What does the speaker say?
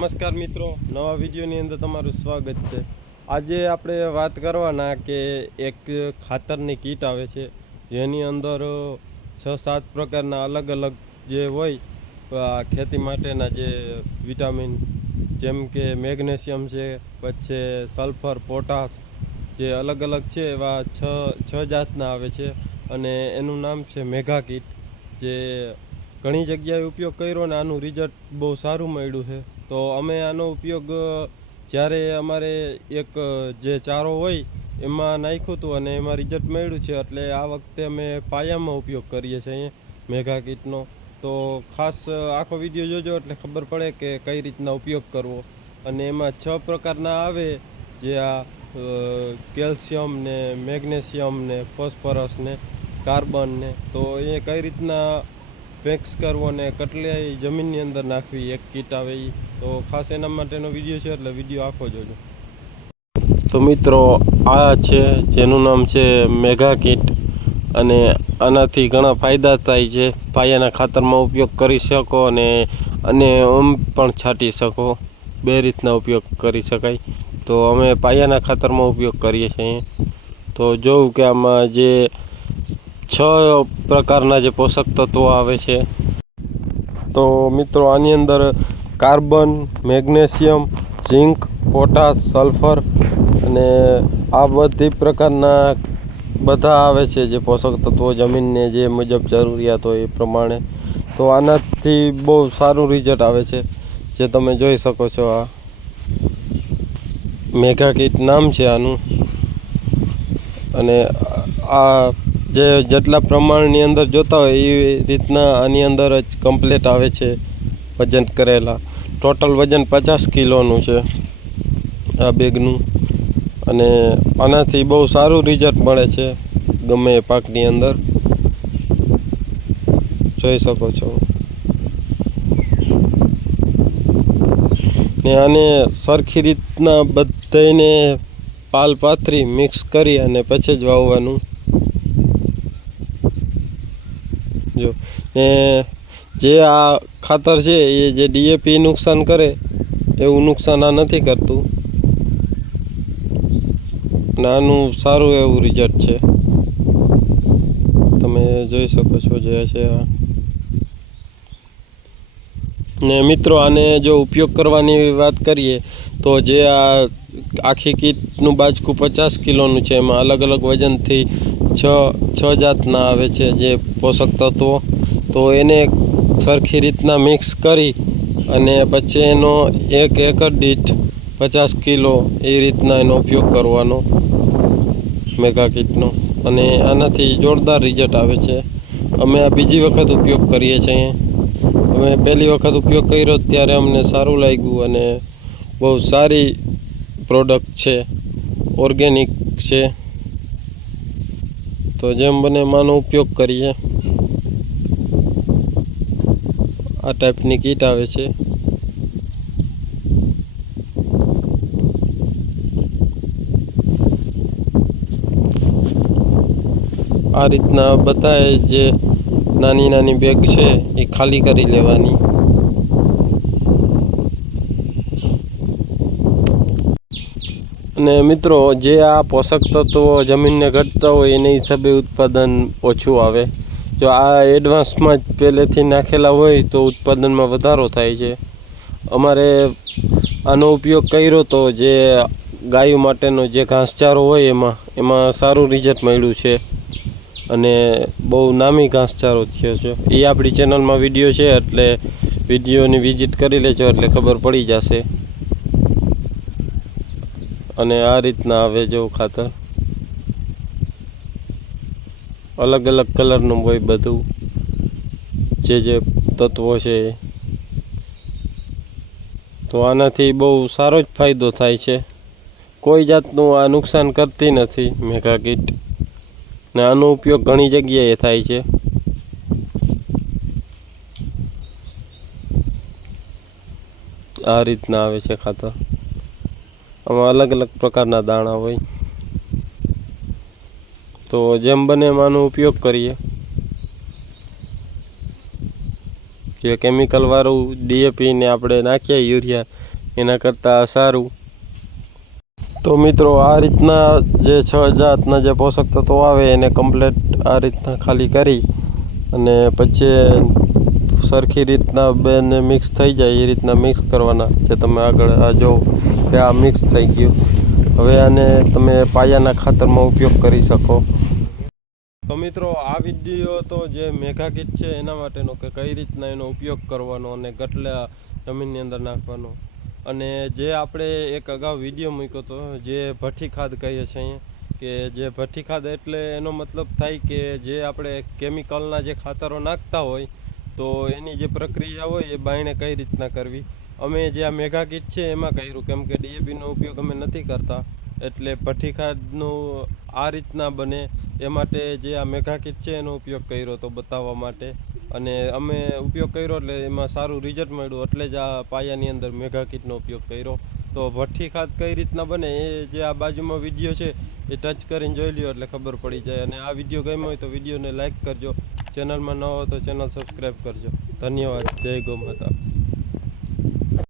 નમસ્કાર મિત્રો, નવા વિડીયોની અંદર તમારું સ્વાગત છે. આજે આપણે વાત કરવાના કે એક ખાતરની કીટ આવે છે, જેની અંદર છ સાત પ્રકારના અલગ અલગ જે હોય ખેતી માટેના જે વિટામિન, જેમ કે મેગ્નેશિયમ છે, પછી સલ્ફર, પોટાશ જે અલગ અલગ છે, એવા છ છ જાતના આવે છે. અને એનું નામ છે મેઘા કીટ, જે ઘણી જગ્યાએ ઉપયોગ કર્યો ને આનું રિઝલ્ટ બહુ સારું મળ્યું છે. તો અમે આનો ઉપયોગ જ્યારે અમારે એક જે ચારો હોય એમાં નાખ્યું હતું અને એમાં રિઝલ્ટ મળ્યું છે, એટલે આ વખતે અમે પાયામાં ઉપયોગ કરીએ છીએ મેઘા કીટનો તો ખાસ આખો વીડિયો જોજો, એટલે ખબર પડે કે કઈ રીતના ઉપયોગ કરવો. અને એમાં છ પ્રકારના આવે, જે આ કેલ્શિયમ ને મેગ્નેશિયમ ને ફોસ્ફરસ ને કાર્બન ને. તો એ કઈ રીતના પેક્સ કરવો અને કેટલી જમીનની અંદર નાખવી એક કીટ આવે એ તો ખાસ એના માટેનો વીડિયો છે, એટલે વીડિયો આખો જોજો. તો મિત્રો, આ છે, જેનું નામ છે મેઘા કીટ. અને આનાથી ઘણા ફાયદા થાય છે. પાયાના ખાતરમાં ઉપયોગ કરી શકો અને અને આમ પણ છાંટી શકો. બે રીતના ઉપયોગ કરી શકાય. તો અમે પાયાના ખાતરમાં ઉપયોગ કરીએ છીએ. તો જોઉં કે આમાં જે છ પ્રકારના જે પોષક તત્વો આવે છે. તો મિત્રો, આની અંદર carbon, magnesium, zinc, potash, sulphur અને આ બધી પ્રકારના બધા આવે છે જે પોષક તત્વો જમીનને જે મુજબ જરૂરિયાત હોય એ પ્રમાણે. તો આનાથી બહુ સારું રિઝલ્ટ આવે છે જે તમે જોઈ શકો છો આ. મેઘા કીટ નામ છે આનું. અને આ જે જેટલા પ્રમાણની અંદર જોતા હોય એ રીતના આની અંદર જ કમ્પ્લીટ આવે છે વજન કરેલા. ટોટલ વજન પચાસ કિલોનું છે આ બેગનું. અને આનાથી બહુ સારું રિઝલ્ટ મળે છે ગમે એ પાકની અંદર. જોઈ શકો છો. ને આને સરખી રીતના બધાને પાલ પાથરી મિક્સ કરી અને પછી જ વાવવાનું. જો. ને જે આ ખાતર છે, એ જે ડીએપી નુકસાન કરે, એવું નુકસાન આ નથી કરતું. અને આનું સારું એવું રિઝલ્ટ છે. તમે જોઈ શકો છો જે છે આ. ને મિત્રો, આને જો ઉપયોગ કરવાની વાત કરીએ, તો જે આ આખી કીટનું બાજકું પચાસ કિલોનું છે, એમાં અલગ અલગ વજનથી છ છ જાતના આવે છે જે પોષક તત્વો. તો એને સરખી રીતના મિક્સ કરી અને પછી એનો એક એકર દીઠ પચાસ કિલો એ રીતના એનો ઉપયોગ કરવાનો મેગા કીટનો અને આનાથી જોરદાર રિઝલ્ટ આવે છે. અમે આ બીજી વખત ઉપયોગ કરીએ છીએ અમે પહેલી વખત ઉપયોગ કર્યો ત્યારે અમને સારું લાગ્યું અને બહુ સારી પ્રોડક્ટ છે. ઓર્ગેનિક છે. તો જેમ બને માનો ઉપયોગ કરીએ. આ ટાઈપની કીટ આવે છે. આ રીતના બધાએ જે નાની નાની બેગ છે એ ખાલી કરી લેવાની. અને મિત્રો, જે આ પોષક તત્વો જમીનને ઘટતા હોય, એને હિસાબે ઉત્પાદન ઓછું આવે. જો આ એડવાન્સમાં જ પહેલેથી નાખેલા હોય, તો ઉત્પાદનમાં વધારો થાય છે. અમારે આનો ઉપયોગ કર્યો તો જે ગાયો માટેનો જે ઘાસચારો હોય, એમાં એમાં સારું રિઝલ્ટ મળ્યું છે. અને બહુ નામી ઘાસચારો થયો છે. એ આપણી ચેનલમાં વીડિયો છે, એટલે વિડીયોની વિઝિટ કરી લેજો, એટલે ખબર પડી જશે. અને આ રીતના આવે જો ખાતર. અલગ અલગ કલરનું હોય બધું. જે જે તત્વો છે. તો આનાથી બહુ સારો જ ફાયદો થાય છે. કોઈ જાતનું આ નુકસાન કરતી નથી મેગા કીટ. ને આનો ઉપયોગ ઘણી જગ્યાએ થાય છે. આ રીતના આવે છે ખાતર. આમાં અલગ અલગ પ્રકારના દાણા હોય. તો જેમ બને એમ આનો ઉપયોગ કરીએ. જે કેમિકલ વાળું ડીએપી ને આપણે નાખીએ, યુરિયા, એના કરતાં સારું. તો મિત્રો, આ રીતના જે છ જાતના જે પોષક તત્વો આવે એને કમ્પ્લેટ આ રીતના ખાલી કરી અને પછી સરખી રીતના બેને મિક્સ થઈ જાય, એ રીતના મિક્સ કરવાના. જે તમે આગળ આ જો કે આ મિક્સ થઈ ગયું. હવે આને તમે પાયાના ખાતરમાં ઉપયોગ કરી શકો. તો મિત્રો, આ વીડિયો તો જે મેઘા છે, એના માટેનો કે કઈ રીતના એનો ઉપયોગ કરવાનો અને ગટલા જમીનની અંદર નાખવાનો. અને જે આપણે એક અગાઉ વીડિયો મૂક્યો હતો, જે ભઠ્ઠી ખાદ કહીએ છીએ અહીંયા, કે જે ભઠ્ઠી ખાદ એટલે એનો મતલબ થાય કે જે આપણે કેમિકલના જે ખાતરો નાખતા હોય, તો એની જે પ્રક્રિયા હોય એ બાયણે કઈ રીતના કરવી. અમે જે આ મેગા કીટ છે એમાં કર્યું કેમ કે ડીએપીનો ઉપયોગ અમે નથી કરતા. એટલે ભઠ્ઠી ખાદનું આ રીતના બને એ માટે જે આ મેગા કીટ છે એનો ઉપયોગ કર્યો તો બતાવવા માટે. અને અમે ઉપયોગ કર્યો એટલે એમાં સારું રિઝલ્ટ મળ્યું એટલે જ આ પાયાની અંદર મેગા કીટનો ઉપયોગ કર્યો. તો ભઠ્ઠી ખાદ કઈ રીતના બને એ જે આ બાજુમાં વીડિયો છે એ ટચ કરીને જોઈ લ્યો એટલે ખબર પડી જાય. અને આ વીડિયો ગમ્યો હોય તો વિડીયોને લાઇક કરજો. ચેનલમાં ન હો તો ચેનલ સબસ્ક્રાઈબ કરજો. ધન્યવાદ. જય ગૌ માતા.